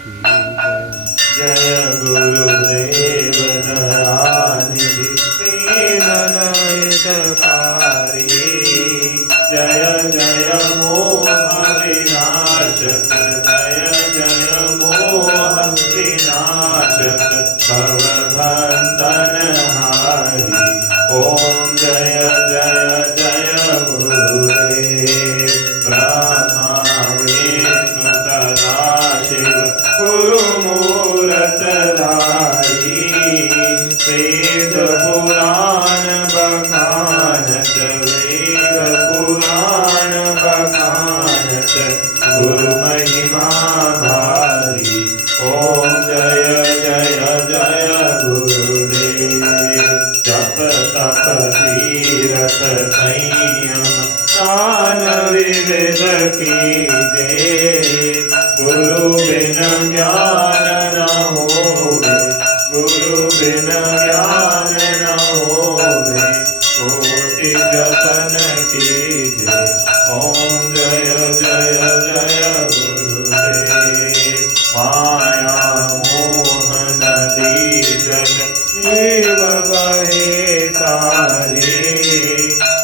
जय गुरुदेव दयानिधि दीनहितकारी। जय जय मोह विनाशक, जय जय मोह विनाशक, भवबंधनहारी। ओम जय जय जय गुरुदेव। ब्रह्मा विष्णु सदाशिव गुरुमूर्तधारी। वेद पुराण बखानत, वेद पुराण बखानत, गुरु महिमा भारी। ओम जय जय जय गुरुदेव। जप तप तीरथ संयम दान विविध कीजे। गुरु बिन ज्ञान न होवे, गुरु बिन ज्ञान न होवे, कोटि जतन कीजे। ओम जय जय जय गुरुदेव। माया मोह नदी जल जीव बहे सारे।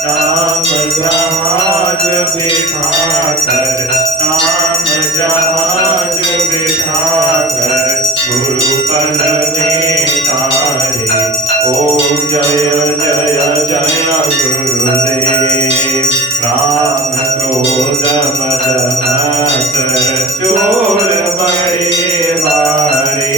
नाम जहाज बिठाकर, नाम जहाज बिठाकर, गुरु पद में तारे। ओम जय जय जय गुरुदेव। राम क्रोध मद मत्सर चोर बड़े बारे।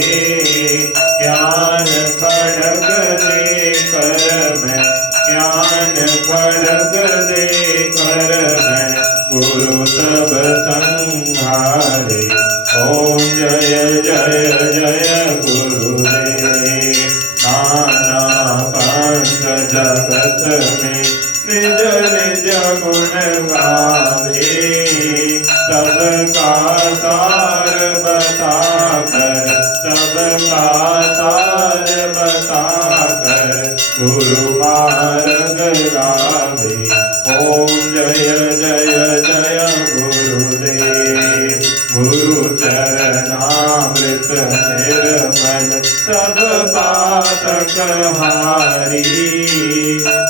ज्ञान खड़ग दे कर मैं, ज्ञान खड़ग दे कर मैं, गुरु सब संहारे। ओम जय जय जय गुरुदेव। नाना पंथ जगत में निज निज गुण गावे। सबका सार बताकर, सबका सार बताकर, गुरु मार्ग लावे। ओम जय जय जय गुरुदेव। गुरु चरणामृत निर्मल सब पातक हारी।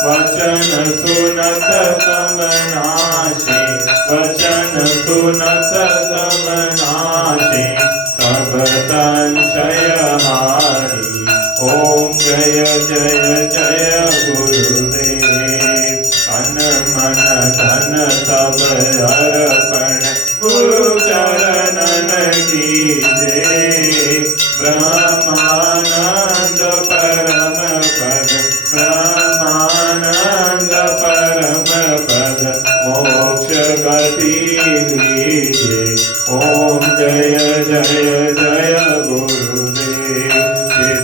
वचन सुनत तम नाशे, वचन सुनत तम नाशे, सब संशय हारी। ओम जय जय जय गुरुदेव। तन मन धन सब अर्पण गुरु चरणन कीजे। ब्रह्मानंद परम पद, ब्रह्मानंद परम पद, मोक्ष गति लीजे। ओम जय जय जय गुरुदेव।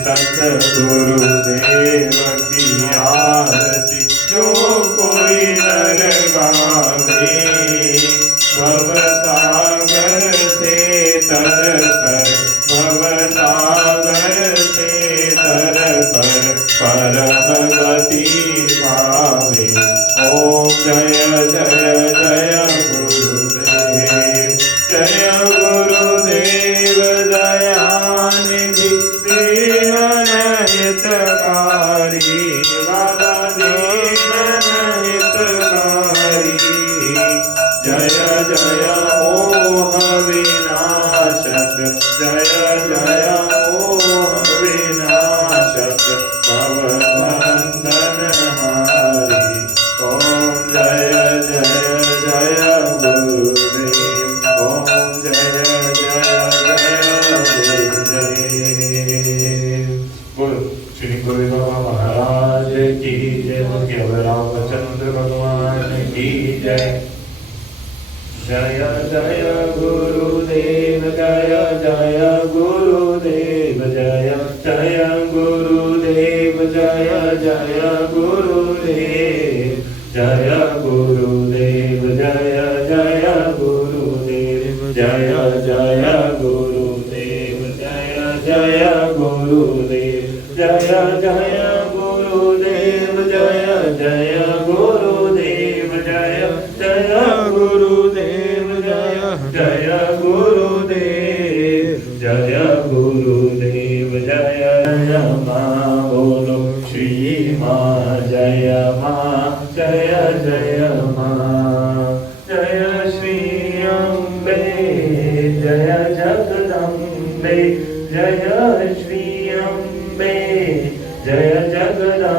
सतगुरुदेव की आरती जो कोई नर गावे। भव सागर से तर कर, भव सागर से तर कर, परम गति पावे। ओम जय जय जय गुरुदेव। जय गुरुदेव दयानिधि दीनहितकारी। बाबा दीनहितकारी। जय जय मोह विनाशक, जय जय मोह विनाशक, भवबंधनहारी। ओम जय जय जय गुरुदेव। ओम जय जय जय गुरुदेव। बोलो श्री गुरु बाबा महाराज की जय। केवल रामचंद्र भगवान की जय। जय जय गुरुदेव, जय जय गुरुदेव, जय जय गुरुदेव, जय जय गुरुदेव, जय गुरुदेव, जय जय गुरुदेव, जय जय गुरुदेव, जय जय गुरुदेव, जय जय गुरुदेव, जय जय गुरुदेव, जय जय गुरुदेव, जय जय गुरुदेव, जय अम्बे जय श्री अम्बे जय जगदा